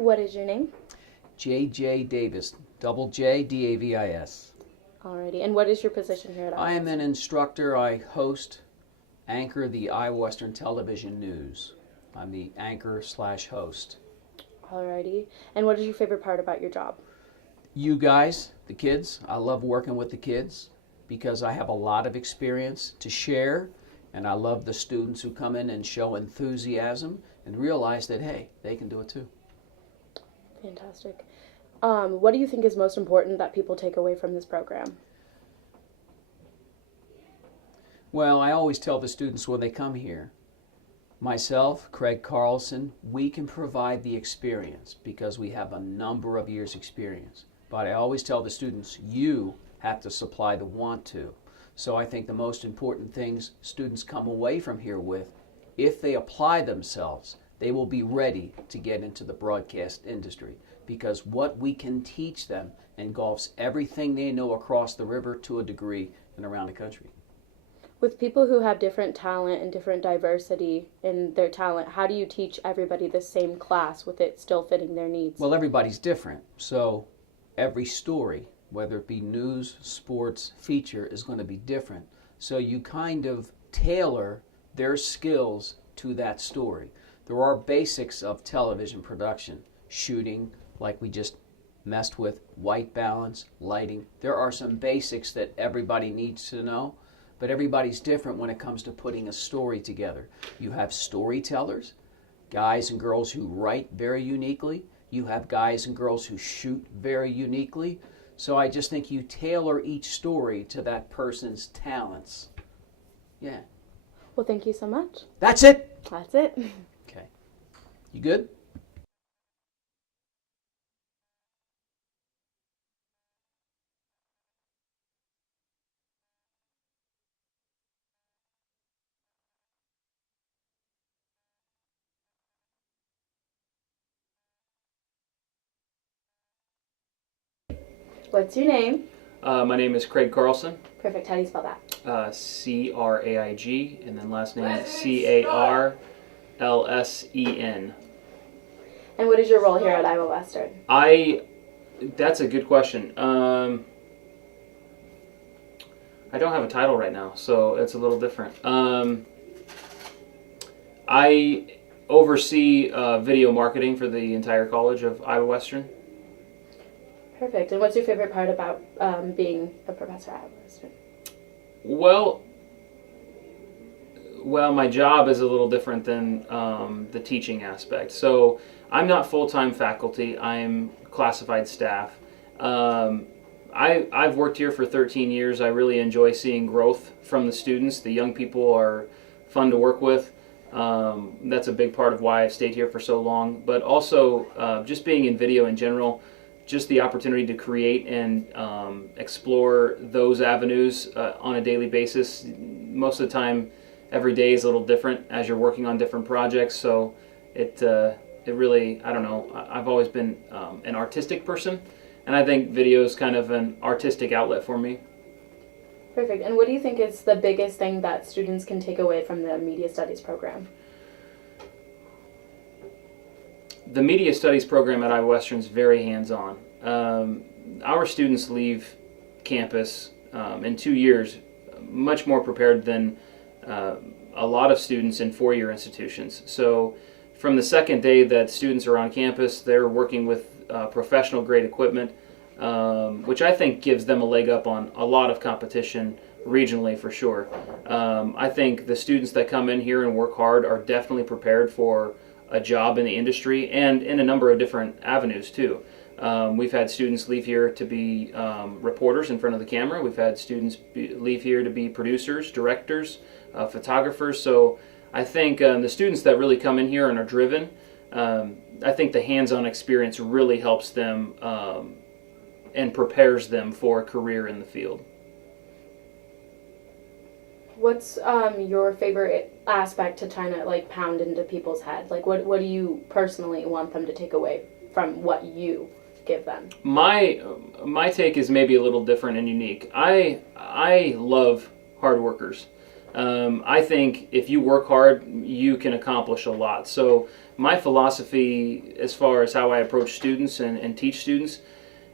What is your name? J.J. Davis, double J, D-A-V-I-S. Alrighty. And what is your position here at I am Iowa? an instructor. I anchor the Iowa Western Television News. I'm the anchor/host. Alrighty. And what is your favorite part about your job? You guys, the kids, I love working with the kids because I have a lot of experience to share, and I love the students who come in and show enthusiasm and realize that, hey, they can do it too. Fantastic. What do you think is most important that people take away from this program? Well, I always tell the students when they come here, myself, Craig Carlson, we can provide the experience because we have a number of years' experience. But I always tell the students, you have to supply the want to. So I think the most important things students come away from here with, if they apply themselves, they will be ready to get into the broadcast industry because what we can teach them engulfs everything they know across the river to a degree and around the country. With people who have different talent and different diversity in their talent, how do you teach everybody the same class with it still fitting their needs? Well, everybody's different, so every story, whether it be news, sports, feature, is going to be different. So you kind of tailor their skills to that story. There are basics of television production, shooting, like we just messed with, white balance, lighting. There are some basics that everybody needs to know, but everybody's different when it comes to putting a story together. You have storytellers, guys and girls who write very uniquely. You have guys and girls who shoot very uniquely. So I just think you tailor each story to that person's talents. Yeah. Well, thank you so much. That's it. That's it. Okay. You good? What's your name? My name is Craig Carlson, Perfect. How do you spell that? C-R-A-I-G, and then last name C-A-R-L-S-E-N. And what is your role here at Iowa Western? That's a good question. I don't have a title right now, so it's a little different. I oversee video marketing for the entire College of Iowa Western. Perfect. And what's your favorite part about being a professor at Iowa Western? Well, my job is a little different than the teaching aspect. So I'm not full-time faculty. I'm classified staff. I've worked here for 13 years. I really enjoy seeing growth from the students. The young people are fun to work with. That's a big part of why I've stayed here for so long. But also just being in video in general, just the opportunity to create and explore those avenues on a daily basis. Most of the time, every day is a little different as you're working on different projects. So it really, I don't know, I've always been an artistic person, and I think video is kind of an artistic outlet for me. Perfect. And what do you think is the biggest thing that students can take away from the media studies program? The media studies program at Iowa Western is very hands-on. Our students leave campus in 2 years much more prepared than a lot of students in four-year institutions. So from the second day that students are on campus, they're working with professional grade equipment, which I think gives them a leg up on a lot of competition regionally for sure. I think the students that come in here and work hard are definitely prepared for a job in the industry and in a number of different avenues too. We've had students leave here to be reporters in front of the camera. We've had students leave here to be producers, directors, photographers. So I think the students that really come in here and are driven, I think the hands-on experience really helps them and prepares them for a career in the field. What's your favorite aspect to trying to like pound into people's head? Like what do you personally want them to take away from what you give them? My take is maybe a little different and unique. I love hard workers. I think if you work hard, you can accomplish a lot. So My philosophy as far as how I approach students and teach students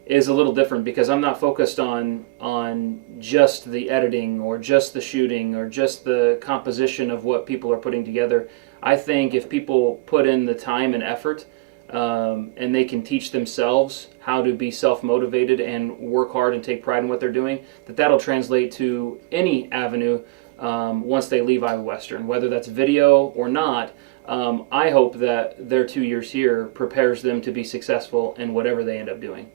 is a little different, because I'm not focused on just the editing or just the shooting or just the composition of what people are putting together. I think if people put in the time and effort, and they can teach themselves how to be self-motivated and work hard and take pride in what they're doing, that'll translate to any avenue once they leave Iowa Western, whether that's video or not. I hope that their 2 years here prepares them to be successful in whatever they end up doing.